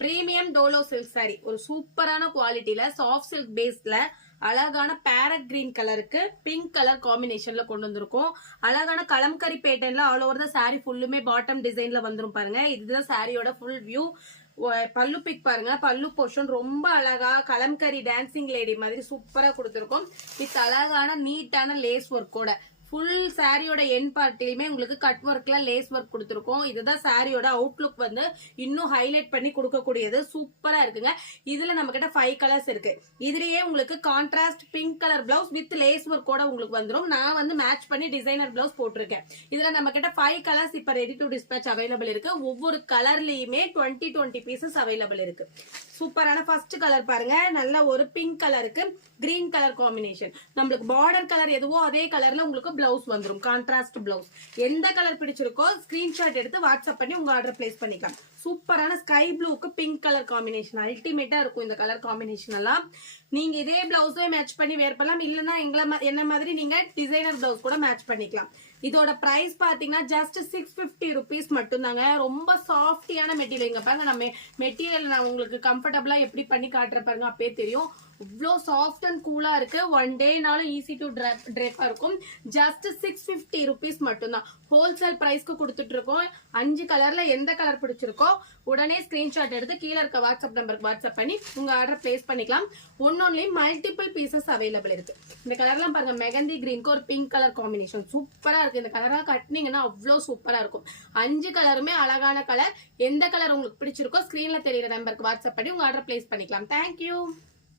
Premium Dolo silk sorry ஒரு சூப்பரான குவாலிட்டியில soft silk பேஸ்ல அழகான பேரட் கிரீன் கலருக்கு பிங்க் கலர் காம்பினேஷன்ல கொண்டு வந்திருக்கும். அழகான கலம்கரி பேட்டர்ன்ல ஆல் ஓவர் த சாரி ஃபுல்லுமே பாட்டம் டிசைன்ல வந்துரும் பாருங்க. இதுதான் சாரியோட ஃபுல் வியூ. பல்லு பிக் பாருங்க, பல்லு போர்ஷன் ரொம்ப அழகா கலம்கரி டான்சிங் லேடி மாதிரி சூப்பரா கொடுத்திருக்கும். வித் அழகான நீட்டான லேஸ் ஒர்க்கோட ஃபுல் சாரியோட என் பார்ட்டிலுமே உங்களுக்கு கட் ஒர்க்ல லேஸ் ஒர்க் கொடுத்துருக்கோம். இதுதான் சாரியோட அவுட்லுக் வந்து இன்னும் ஹைலைட் பண்ணி கொடுக்கக்கூடியது. சூப்பரா இருக்குங்க. இதுல நம்ம கிட்ட 5 கலர்ஸ் இருக்கு. இதுலயே உங்களுக்கு contrast pink colour blouse with lace ஒர்க்கோட உங்களுக்கு வந்துடும். நான் வந்து மேட்ச் பண்ணி டிசைனர் பிளவுஸ் போட்டிருக்கேன். இதுல நம்ம கிட்ட 5 கலர்ஸ் இப்ப ரெடி டு டிஸ்பேச் அவைலபிள் இருக்கு. ஒவ்வொரு கலர்லயுமே 20 பீசஸ் அவைலபிள் இருக்கு. சூப்பரான ஃபர்ஸ்ட் கலர் பாருங்க, நல்ல ஒரு பிங்க் கலருக்கு கிரீன் கலர் காம்பினேஷன். நம்மளுக்கு பார்டர் கலர் எதுவோ அதே கலர்ல உங்களுக்கு பிளவுஸ் வந்துரும். Contrast blouse. எந்த கலர் பிடிச்சிருக்கோ ஸ்கிரீன்ஷாட் எடுத்து வாட்ஸ்அப் பண்ணி உங்க ஆர்டர் பிளேஸ் பண்ணிக்கலாம். சூப்பரான ஸ்கை ப்ளூக்கு பிங்க் கலர் காம்பினேஷன் அல்டிமேட்டா இருக்கும். இந்த கலர் காம்பினேஷன் எல்லாம் நீங்க இதே பிளவுஸே மேட்ச் பண்ணி வேர் பண்ணலாம். இல்லனா என்ன மாதிரி நீங்க டிசைனர் பிளவுஸ் கூட மேட்ச் பண்ணிக்கலாம். இதோட பிரைஸ் பாத்தீங்கன்னா ஜஸ்ட் 650 rupees மட்டும் தாங்க. ரொம்ப சாஃப்டியான மெட்டீரியல். இங்க பாருங்க, நம்ம மெட்டீரியல் நான் உங்களுக்கு கம்ஃபர்டபுளா எப்படி பண்ணி காட்டுற பாருங்க, அப்பயே தெரியும். இவ்வளோ சாஃப்ட் அண்ட் கூலா இருக்கு. ஒன் டேனாலும் ஈஸி டு ட்ரெப்பா இருக்கும். ஜஸ்ட் 650 rupees மட்டும் தான். ஹோல்சேல் பிரைஸ்க்கு கொடுத்துட்டு இருக்கோம். 5 கலர்ல எந்த கலர் பிடிச்சிருக்கோ உடனே ஸ்கிரீன்ஷாட் எடுத்து கீழே இருக்க வாட்ஸ்அப் நம்பருக்கு வாட்ஸ்அப் பண்ணி உங்க ஆர்டர் பிளேஸ் பண்ணிக்கலாம். ஒன்னொன்லயும் மல்டிபிள் பீசஸ் அவைலபிள் இருக்கு. இந்த கலர்லாம் பாருங்க, மெகந்தி கிரீனுக்கு ஒரு பிங்க் கலர் காம்பினேஷன் சூப்பரா இருக்கு. இந்த கலரா கட்டினீங்கன்னா அவ்வளோ சூப்பரா இருக்கும். 5 கலருமே அழகான கலர். எந்த கலர் உங்களுக்கு பிடிச்சிருக்கோ ஸ்கிரீன்ல தெரியுற நம்பருக்கு வாட்ஸ்அப் பண்ணி உங்க ஆர்டர் பிளேஸ் பண்ணிக்கலாம். தேங்க்யூ.